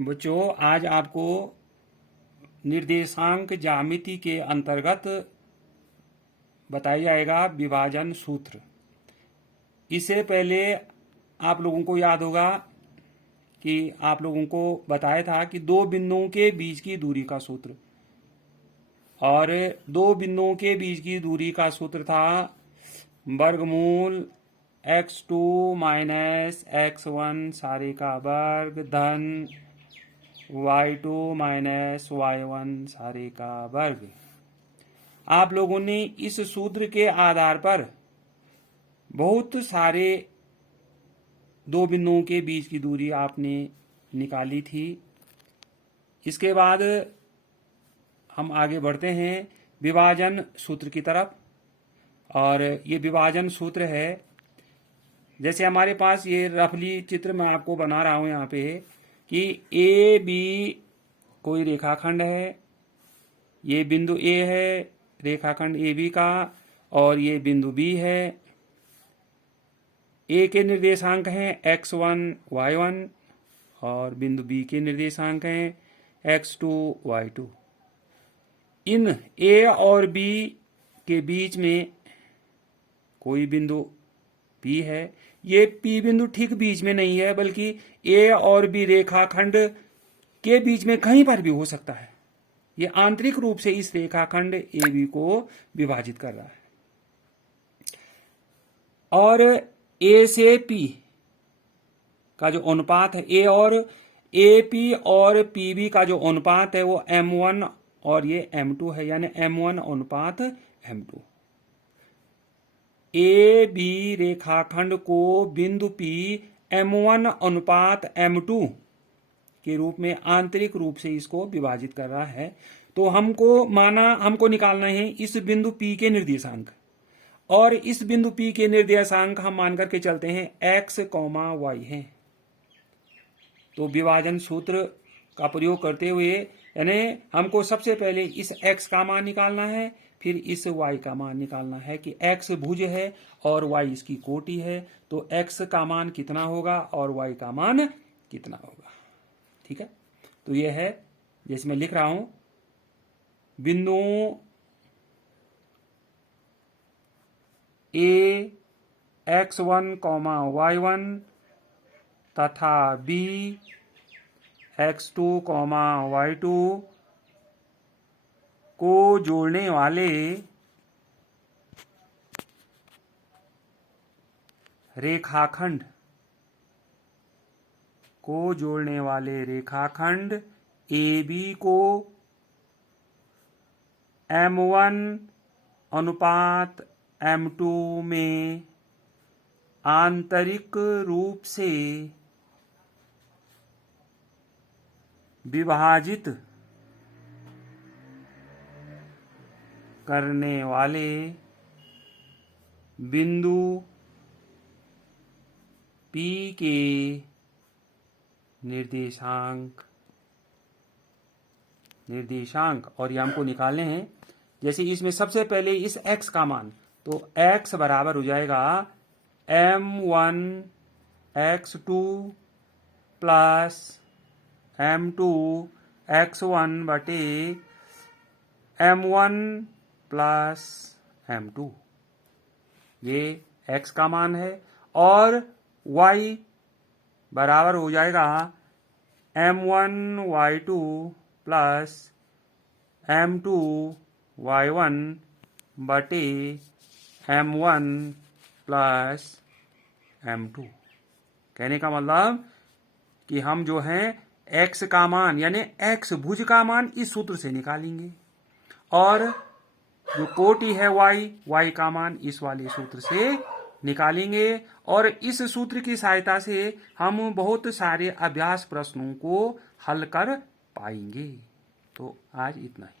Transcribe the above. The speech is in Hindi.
बच्चों, आज आपको निर्देशांक ज्यामिति के अंतर्गत बताया जाएगा विभाजन सूत्र। इससे पहले आप लोगों को याद होगा कि आप लोगों को बताया था कि दो बिंदुओं के बीच की दूरी का सूत्र, और दो बिंदुओं के बीच की दूरी का सूत्र था वर्गमूल x2 माइनस x1 सारे का वर्ग धन y2 माइनस y1 सारे का वर्ग। आप लोगों ने इस सूत्र के आधार पर बहुत सारे दो बिंदुओं के बीच की दूरी आपने निकाली थी। इसके बाद हम आगे बढ़ते हैं विभाजन सूत्र की तरफ। और ये विभाजन सूत्र है, जैसे हमारे पास ये रफली चित्र मैं आपको बना रहा हूं यहाँ पे कि ए बी कोई रेखाखंड है, ये बिंदु ए है रेखाखंड ए बी का, और ये बिंदु बी है। ए के निर्देशांक हैं x1 y1 और बिंदु बी के निर्देशांक हैं x2 y2। इन ए और बी के बीच में कोई बिंदु P है। ये P बिंदु ठीक बीच में नहीं है, बल्कि A और B रेखाखंड के बीच में कहीं पर भी हो सकता है। ये आंतरिक रूप से इस रेखाखंड AB को विभाजित कर रहा है। और A से P का जो अनुपात है, A और AP और PB का जो अनुपात है वो M1 और ये M2 है, यानी M1 अनुपात M2। ए बी रेखाखंड को बिंदु P M1 अनुपात M2 के रूप में आंतरिक रूप से इसको विभाजित कर रहा है। तो हमको निकालना है इस बिंदु P के निर्देशांक, और इस बिंदु P के निर्देशांक हम मान करके चलते हैं x, y है। तो विभाजन सूत्र का प्रयोग करते हुए यानी हमको सबसे पहले इस x का मान निकालना है, फिर इस y का मान निकालना है कि x भुज है और y इसकी कोटि है। तो x का मान कितना होगा और y का मान कितना होगा। ठीक है, तो यह है जैसे मैं लिख रहा हूं, बिंदुओं a x1, y1 तथा b x2, y2 को जोड़ने वाले रेखाखंड AB को M1 अनुपात M2 में आंतरिक रूप से विभाजित करने वाले बिंदु P के निर्देशांक और ये हमको निकालने हैं। जैसे इसमें सबसे पहले इस x का मान, तो x बराबर हो जाएगा M1 x2 plus M2 x1 बटे M1 प्लस M2, ये x का मान है। और y बराबर हो जाएगा M1 y2 plus M2 y1 बटे M1 प्लस M2। कहने का मतलब कि हम जो है x का मान यानी x भुज का मान इस सूत्र से निकालेंगे, और जो कोटि है y का मान इस वाले सूत्र से निकालेंगे। और इस सूत्र की सहायता से हम बहुत सारे अभ्यास प्रश्नों को हल कर पाएंगे। तो आज इतना ही।